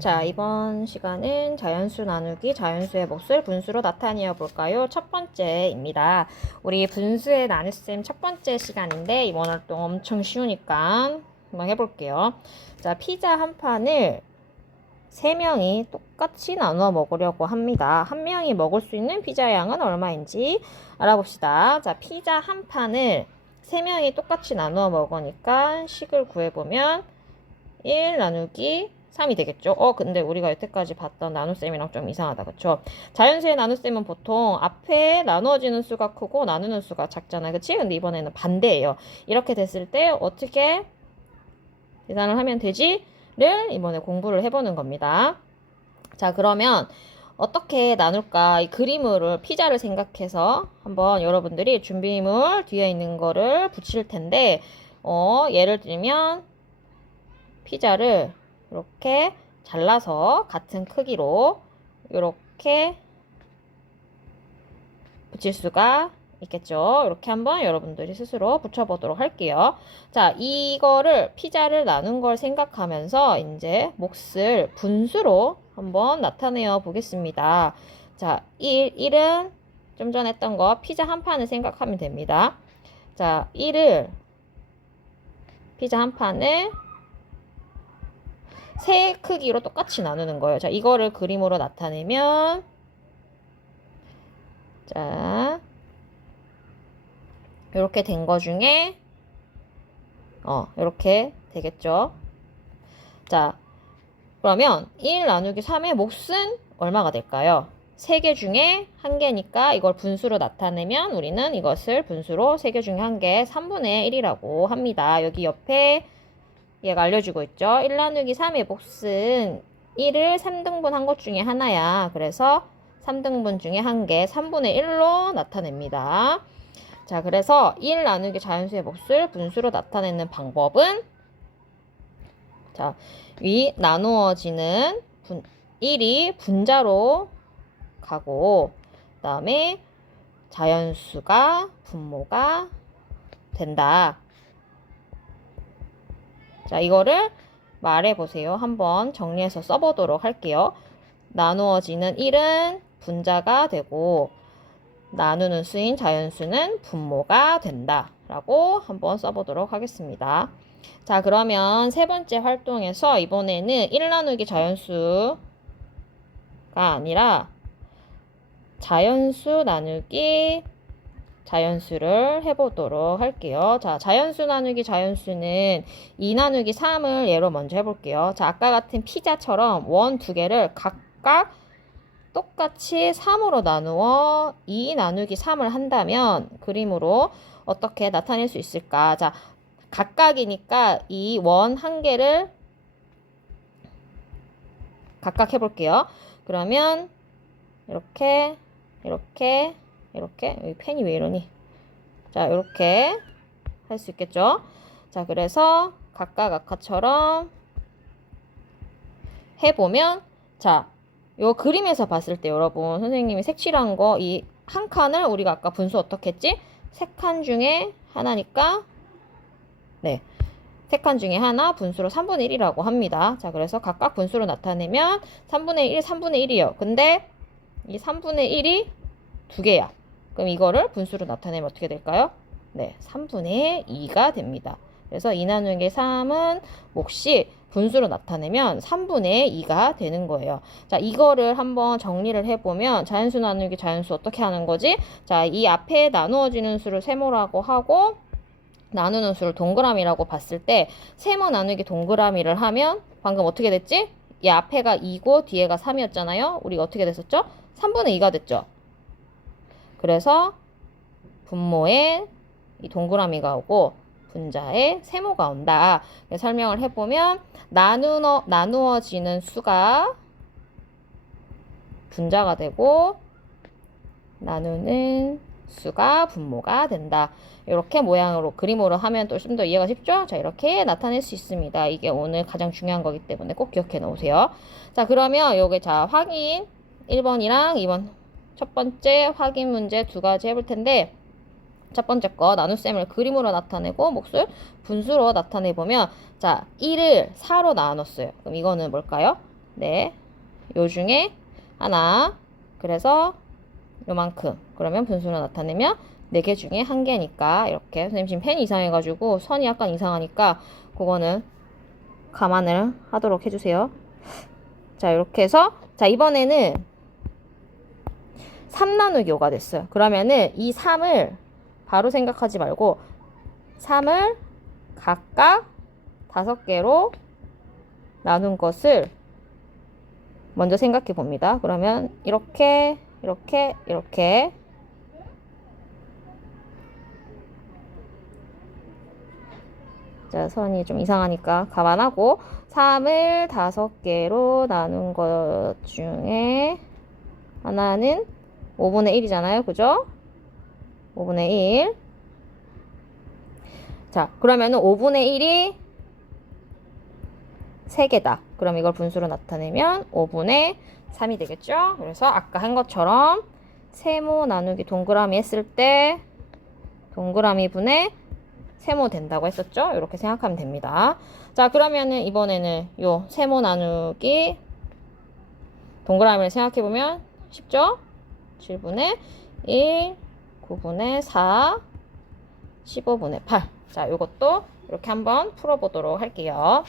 자, 이번 시간은 자연수 나누기, 자연수의 몫을 분수로 나타내어 볼까요? 첫 번째입니다. 우리 분수의 나눗셈 첫 번째 시간인데 이번 활동 엄청 쉬우니까 한번 해볼게요. 자, 피자 한 판을 3명이 똑같이 나누어 먹으려고 합니다. 한 명이 먹을 수 있는 피자 양은 얼마인지 알아봅시다. 자, 피자 한 판을 3명이 똑같이 나누어 먹으니까 식을 구해보면 1 나누기 3이 되겠죠. 근데 우리가 여태까지 봤던 나눗셈이랑 좀 이상하다. 그쵸? 자연수의 나눗셈은 보통 앞에 나누어지는 수가 크고 나누는 수가 작잖아요. 그치? 근데 이번에는 반대예요. 이렇게 됐을 때 어떻게 계산을 하면 되지? 를 이번에 공부를 해보는 겁니다. 자, 그러면 어떻게 나눌까? 이 그림을 피자를 생각해서 한번 여러분들이 준비물 뒤에 있는 거를 붙일 텐데 예를 들면 피자를 이렇게 잘라서 같은 크기로 이렇게 붙일 수가 있겠죠. 이렇게 한번 여러분들이 스스로 붙여보도록 할게요. 자, 이거를 피자를 나눈 걸 생각하면서 이제 몫을 분수로 한번 나타내어 보겠습니다. 자, 1은 좀 전에 했던 거 피자 한 판을 생각하면 됩니다. 자, 피자 한 판을 세 크기로 똑같이 나누는 거예요. 자, 이거를 그림으로 나타내면 자, 이렇게 된 거 중에 이렇게 되겠죠. 자, 그러면 1 나누기 3의 몫은 얼마가 될까요? 3개 중에 1개니까 이걸 분수로 나타내면 우리는 이것을 분수로 3개 중에 1개 3분의 1이라고 합니다. 여기 옆에 얘가 알려주고 있죠. 1 나누기 3의 몫은 1을 3등분 한 것 중에 하나야. 그래서 3등분 중에 1개 3분의 1로 나타냅니다. 자, 그래서 1 나누기 자연수의 몫을 분수로 나타내는 방법은 자, 위 나누어지는 1이 분자로 가고 그 다음에 자연수가 분모가 된다. 자, 이거를 말해보세요. 한번 정리해서 써보도록 할게요. 나누어지는 1은 분자가 되고 나누는 수인 자연수는 분모가 된다. 라고 한번 써보도록 하겠습니다. 자, 그러면 세 번째 활동에서 이번에는 1 나누기 자연수가 아니라 자연수 나누기 자연수를 해보도록 할게요. 자, 자연수 나누기 자연수는 2 나누기 3을 예로 먼저 해볼게요. 자, 아까 같은 피자처럼 원 두 개를 각각 똑같이 3으로 나누어 2 나누기 3을 한다면 그림으로 어떻게 나타낼 수 있을까? 자, 각각이니까 이 원 한 개를 각각 해볼게요. 그러면 이렇게 여기 펜이 왜 이러니? 자, 이렇게 할 수 있겠죠? 자, 그래서 각각 아까처럼 해보면 자, 요 그림에서 봤을 때 여러분 선생님이 색칠한 거 이 한 칸을 우리가 아까 분수 어떻게 했지? 3칸 중에 하나니까 네, 3칸 중에 하나 분수로 3분의 1이라고 합니다. 자, 그래서 각각 분수로 나타내면 3분의 1, 3분의 1이에요. 근데 이 3분의 1이 2개야. 그럼 이거를 분수로 나타내면 어떻게 될까요? 네, 3분의 2가 됩니다. 그래서 2 나누기 3은 몫이 분수로 나타내면 3분의 2가 되는 거예요. 자, 이거를 한번 정리를 해보면 자연수 나누기 자연수 어떻게 하는 거지? 자, 이 앞에 나누어지는 수를 세모라고 하고 나누는 수를 동그라미라고 봤을 때 세모 나누기 동그라미를 하면 방금 어떻게 됐지? 이 앞에가 2고 뒤에가 3이었잖아요. 우리가 어떻게 됐었죠? 3분의 2가 됐죠. 그래서 분모에 이 동그라미가 오고 분자에 세모가 온다. 설명을 해보면 나누어지는 수가 분자가 되고 나누는 수가 분모가 된다. 이렇게 모양으로 그림으로 하면 또 좀 더 이해가 쉽죠? 자, 이렇게 나타낼 수 있습니다. 이게 오늘 가장 중요한 거기 때문에 꼭 기억해 놓으세요. 자, 그러면 요게 자 확인 1번이랑 2번 첫 번째 확인 문제 두 가지 해볼 텐데 첫 번째 거 나눗셈을 그림으로 나타내고 몫을 분수로 나타내보면 자, 1을 4로 나눴어요. 그럼 이거는 뭘까요? 네. 요 중에 하나. 그래서 요만큼. 그러면 분수로 나타내면 4개 중에 1개니까 이렇게. 선생님 지금 펜이 이상해가지고 선이 약간 이상하니까 그거는 감안을 하도록 해주세요. 자, 이렇게 해서 자, 이번에는 3 나누기 5가 됐어요. 그러면은 이 3을 바로 생각하지 말고 3을 각각 5개로 나눈 것을 먼저 생각해 봅니다. 그러면 이렇게 자, 선이 좀 이상하니까 감안하고 3을 5개로 나눈 것 중에 하나는 5분의 1이잖아요. 그죠? 5분의 1. 자, 그러면은 5분의 1이 3개다. 그럼 이걸 분수로 나타내면 5분의 3이 되겠죠? 그래서 아까 한 것처럼 세모 나누기 동그라미 했을 때 동그라미 분의 세모 된다고 했었죠? 이렇게 생각하면 됩니다. 자, 그러면은 이번에는 요 세모 나누기 동그라미를 생각해보면 쉽죠? 7분의 1, 9분의 4, 15분의 8. 자, 요것도 이렇게 한번 풀어보도록 할게요.